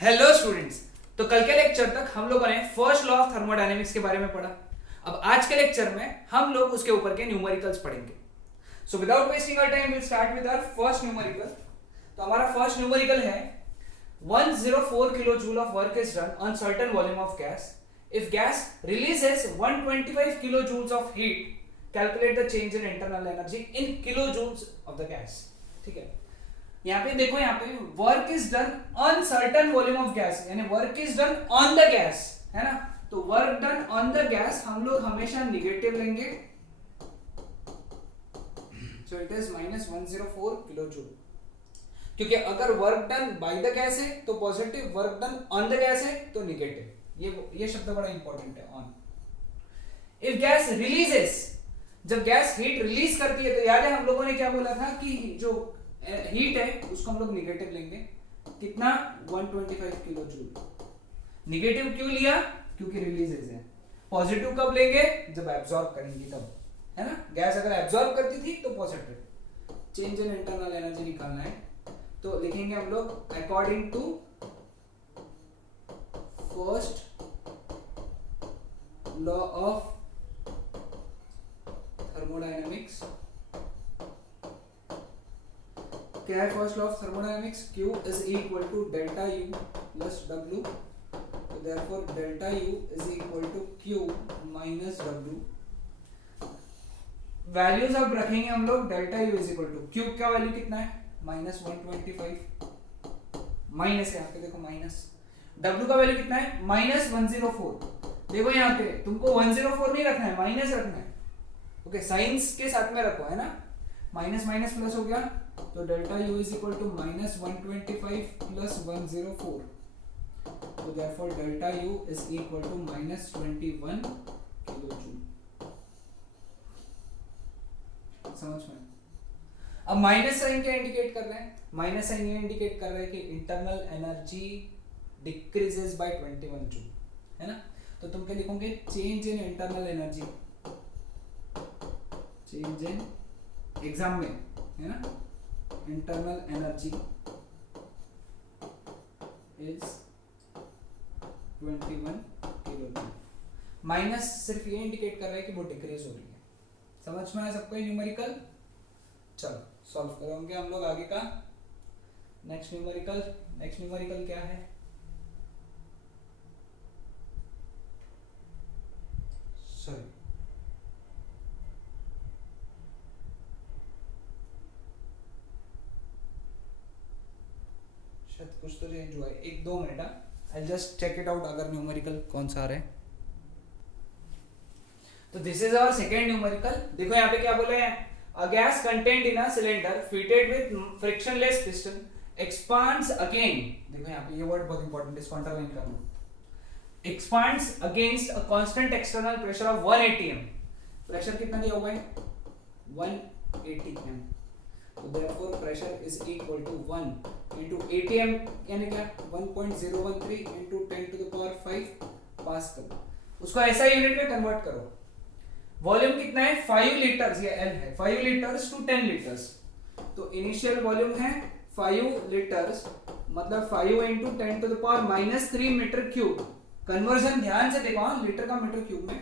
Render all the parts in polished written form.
Hello students. तो कल के लेक्चर तक हम लोगों ने फर्स्ट लॉ ऑफ थर्मोडायनेमिक्स के बारे में पढ़ा। अब आज के लेक्चर में हम लोग उसके ऊपर के न्यूमेरिकल्स पढ़ेंगे। So without wasting our time will start with our first numerical. तो हमारा फर्स्ट न्यूमेरिकल है 104 kilo joule of work is done on certain volume of gas if gas releases 125 kilo joules of heat calculate the change in internal energy in kilo joules of the gas. ठीक है, यहाँ पे देखो, यहाँ पे work is done on certain volume of gas, यानी work is done on the gas, है ना। तो work done on the gas हम लोग हमेशा निगेटिव लेंगे। So it is -104 kilo joule, क्योंकि अगर work done by the gas है तो positive, work done on the gas है तो निगेटिव। ये शब्द बड़ा इंपॉर्टेंट है, ऑन। इफ गैस रिलीजेस, जब गैस हीट रिलीज करती है तो याद है हम लोगों ने क्या बोला था कि जो हीट है उसको हम लोग निगेटिव लेंगे। कितना? 125 किलो जूल। निगेटिव क्यों लिया? क्योंकि रिलीजेस है। पॉजिटिव कब लेंगे? जब एब्जॉर्ब करेंगे तब, है ना। गैस अगर एब्जॉर्ब करती थी तो positive. Change in internal energy निकालना है तो लिखेंगे हम लोग according to first law of thermodynamics. क्या है first law of thermodynamics? Q is equal to delta U plus W. So therefore delta U is equal to Q minus W. Values अब रखेंगे हम लोग। Delta U is equal to Q का value कितना है? -125। Minus यहाँ पे देखो माइनस। W का वैल्यू कितना है? -104। देखो यहाँ पे तुमको 104 नहीं रखना है, माइनस रखना है। ओके, साइंस के साथ में रखो, है ना। माइनस माइनस प्लस हो गया तो delta U is equal to -125 plus 104. So therefore delta U is equal to -21 kilojoule. समझ में? अब माइनस साइन क्या इंडिकेट कर रहे हैं? माइनस साइन ये इंडिकेट कर रहा है कि internal energy decreases by 21 joule, है ना। तो तुम क्या लिखोगे? Change in internal energy, change in exam में, है ना, internal energy is 21 kilojoule. Minus सिर्फ ये इंडिकेट कर रहा है कि वो डिक्रीज हो रही है। समझ में आया सबको ये न्यूमेरिकल? चलो सॉल्व करेंगे हम लोग आगे का नेक्स्ट न्यूमेरिकल। नेक्स्ट न्यूमेरिकल क्या है? सॉरी, शायद कुछ तो चेंज हुआ है। 1-2 मिनट, I just check it out अगर न्यूमेरिकल कौन सा आ रहा है। तो this is our second numerical. देखो यहाँ पे क्या बोले हैं? A gas content in a cylinder fitted with frictionless piston expands again. देखो यहाँ पे ये वर्ड बहुत इंपॉर्टेंट है, इसको अंडरलाइन कर लो। Expands against a constant external pressure of 180 m। Pressure कितना दिया हुआ है? 180 m। तो therefore pressure is equal to 1 into 80 m, यानी क्या? 1.013 into 10 to the power 5 pascal. उसको ऐसा यूनिट में कन्वर्ट करो। वॉल्यूम कितना है? 5 लीटर्स, ये L है। 5 लीटर्स टू 10 लीटर्स। तो इनिशियल वॉल्यूम है 5 लीटर्स, मतलब 5 into 10 to the power -3 metre cube. Conversion ध्यान से देखो, लीटर का मीटर क्यूब में।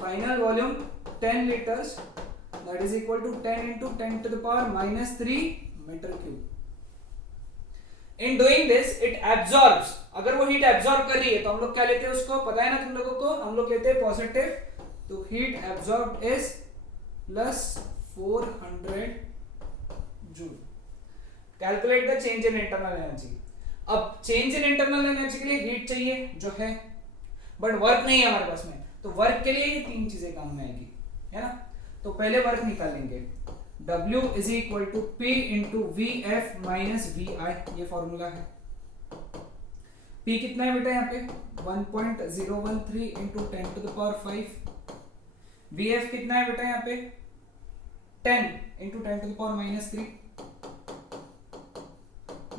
Final volume 10 litres, that is equal to 10 into 10 to the power -3 meter cube. In doing this it absorbs, अगर वो heat absorb कर रही है तो हम लोग क्या लेते हैं उसको? पता है ना तुम लोगों को, हम लोग लेते हैं पॉजिटिव। तो heat absorbed is +400 joule. Calculate the change in internal energy. अब चेंज इन इंटरनल एनर्जी के लिए हीट चाहिए जो है, बट वर्क नहीं है हमारे पास में। तो वर्क के लिए ये 3 चीजें काम में आएगी, है ना। तो पहले वर्क निकालेंगे। W is equal to P into VF minus VI, ये फॉर्मूला है। P कितना है बेटा यहाँ पे? 1.013 into 10 to the power 5। VF कितना है बेटा यहाँ पे? 10 into 10 to the power -3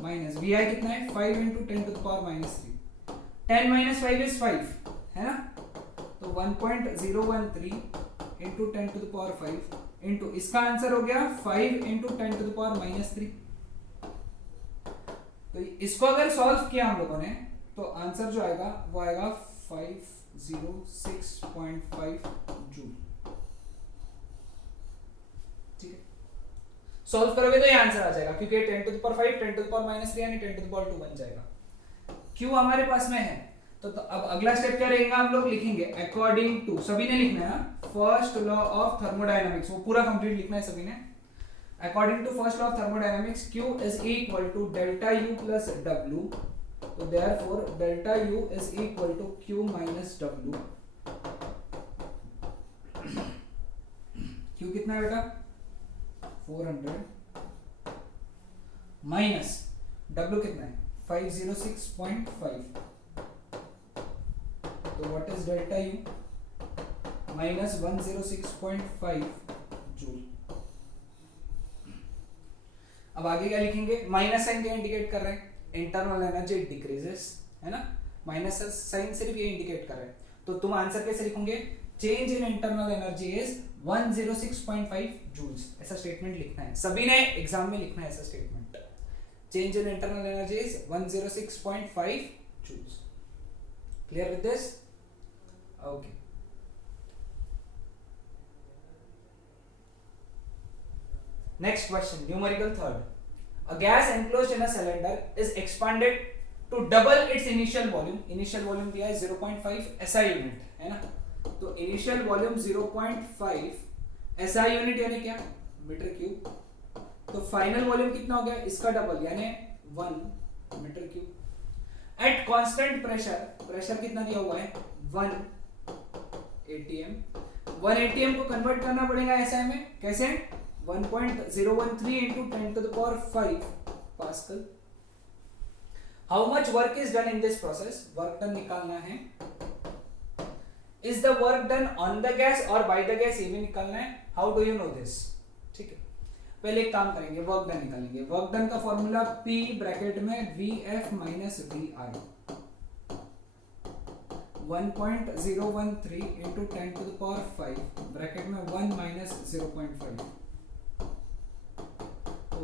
minus VI कितना है? 5 into 10 to the power -3। 10 minus 5 is 5, है ना। तो 1.013 into 10 to the power 5 into इसका आंसर हो गया 5 into 10 to the power -3। तो इसको अगर सॉल्व किया हम लोगों ने तो आंसर जो आएगा वो आएगा 506.5 जूल। ठीक है, सॉल्व करोगे तो ये आंसर आ जाएगा क्योंकि 10 to the power 5 10 to the power -3 यानी 10 टू द पावर 2 बन जाएगा। क्यों हमारे पास में है तो अब अगला स्टेप क्या रहेगा, हम लोग लिखेंगे अकॉर्डिंग टू, सभी ने लिखना है फर्स्ट लॉ ऑफ थर्मोडायनामिक्स, वो पूरा कंप्लीट लिखना है सभी ने। According to first law of thermodynamics Q is equal to delta U plus W, तो therefore delta U is equal to Q minus W। Q कितना है बेटा 400 माइनस W कितना है 506.5, तो what is delta U minus 106.5 joule. अब आगे क्या लिखेंगे, माइनस साइन क्या इंडिकेट कर रहे हैं, इंटरनल एनर्जी डिक्रीजेस, है ना, माइनस साइन सिर्फ ये इंडिकेट कर रहे हैं। तो तुम आंसर कैसे लिखोगे, change in internal energy is 106.5 joules, ऐसा स्टेटमेंट लिखना है, सभी ने एग्जाम में लिखना है ऐसा statement, change in internal energy is 106.5 joules. Clear with this? Okay, next question, numerical third. A gas enclosed in a cylinder is expanded to double its initial volume. Initial volume दिया है 0.5 SI unit, है ना, तो initial volume 0.5 SI unit यानी क्या, metre cube, तो final volume कितना हो गया, इसका डबल यानी 1 metre cube. At constant pressure, pressure कितना दिया हुआ है 1 atm, 1 atm को कन्वर्ट करना पड़ेगा SI में, कैसे 1.013 into 10 to the power 5 Pascal. How much work is done in this process? Work done निकालना है। Is the work done on the gas or by the gas, ये भी निकालना है। How do you know this? ठीक है, पहले एक काम करेंगे, वर्क डन निकालेंगे। वर्क डन का फॉर्मूला P ब्रैकेट में VF minus VI, 1.013 into 10 to the power 5 bracket में 1 minus 0.5,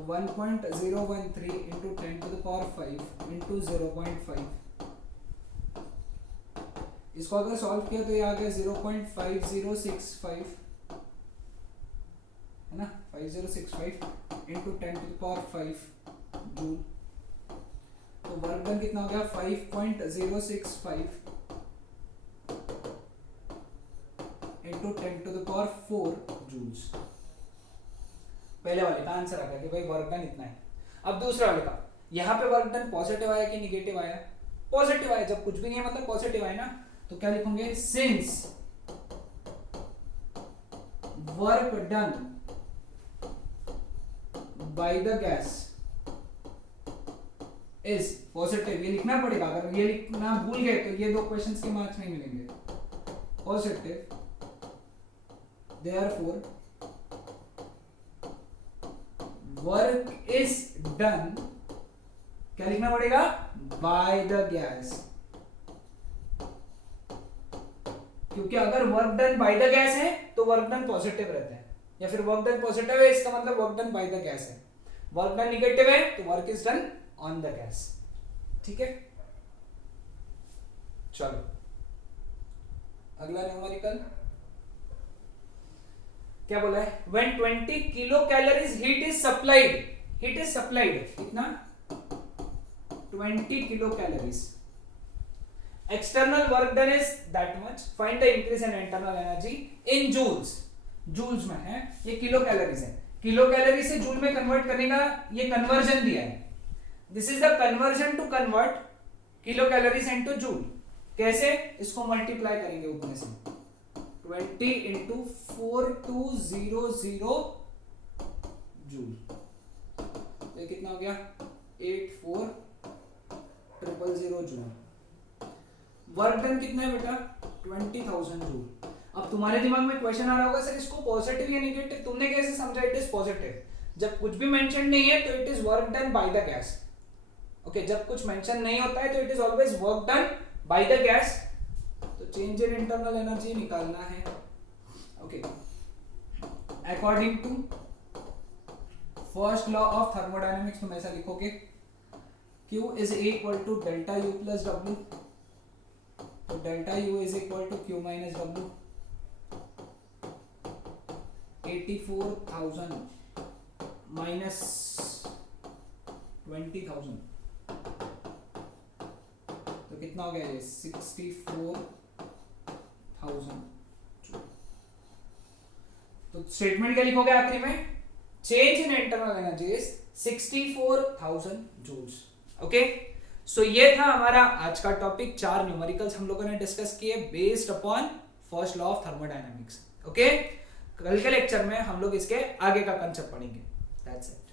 1.013 into 10 to the power 5 into 0.5, इसको अगर सॉल्व किया तो ये आ गया 0.5065, है ना, 5065 into 10 to the power 5 joule. तो वर्क डन कितना हो गया 5.065 into 10 to the power 4 joules. पहले वाले का आंसर आ गया कि भाई वर्क डन इतना है। अब दूसरे वाले का, यहाँ पे वर्क डन पॉजिटिव आया कि निगेटिव आया, पॉजिटिव आया, जब कुछ भी नहीं है मतलब पॉजिटिव आया ना, तो क्या लिखोगे, since work done by the gas is positive, ये लिखना पड़ेगा, अगर ये लिखना भूल गए तो ये दो क्वेश्चंस के मार्क्स नहीं मिलेंगे। Positive, therefore work is done, क्या लिखना पड़ेगा, बाय द गैस, क्योंकि अगर work done by the gas है तो वर्क डन पॉजिटिव रहता है, या फिर वर्क डन पॉजिटिव है इसका मतलब work done by the gas है, वर्क डन निगेटिव है तो work is done on the gas. ठीक है, चलो अगला न्यूमेरिकल क्या बोला है, when 20 kilo calories heat is supplied, कितना 20 kilo calories, external work done is that much, find the increase in internal energy in joules, joules में है, ये किलो कैलोरीज है, किलो कैलोरी से जूल में कन्वर्ट करने का ये कन्वर्जन दिया है, this is the conversion to convert kilo calories into joule. कैसे, इसको मल्टीप्लाई करेंगे ऊपर से 20 into 4200 जूल, तो ये कितना हो गया 84000 जूल। वर्क डन कितना है बेटा 20,000 जूल। अब तुम्हारे दिमाग में क्वेश्चन आ रहा होगा सर इसको पॉजिटिव या नेगेटिव, तुमने कैसे समझा इट इज पॉजिटिव, जब कुछ भी मेंशन नहीं है तो it is work done by the gas. Okay, जब कुछ मेंशन नहीं होता है तो it is always work done by the gas, तो चेंज इन इंटरनल एनर्जी निकालना है। Okay, according to first law of thermodynamics तुम ऐसा लिखोगे Q is equal to delta U plus W, तो delta U is equal to Q minus W. 84,000 minus 20,000, तो कितना हो गया ये 64,000। तो स्टेटमेंट क्या लिखोगे आखिरी में, change in internal energy is 64,000 joules. Okay, so ये था हमारा आज का टॉपिक। 4 न्यूमेरिकल्स हम लोगों ने डिस्कस किए based upon first law of thermodynamics. Okay, कल के लेक्चर में हम लोग इसके आगे का कंसेप्ट पढ़ेंगे। That's it.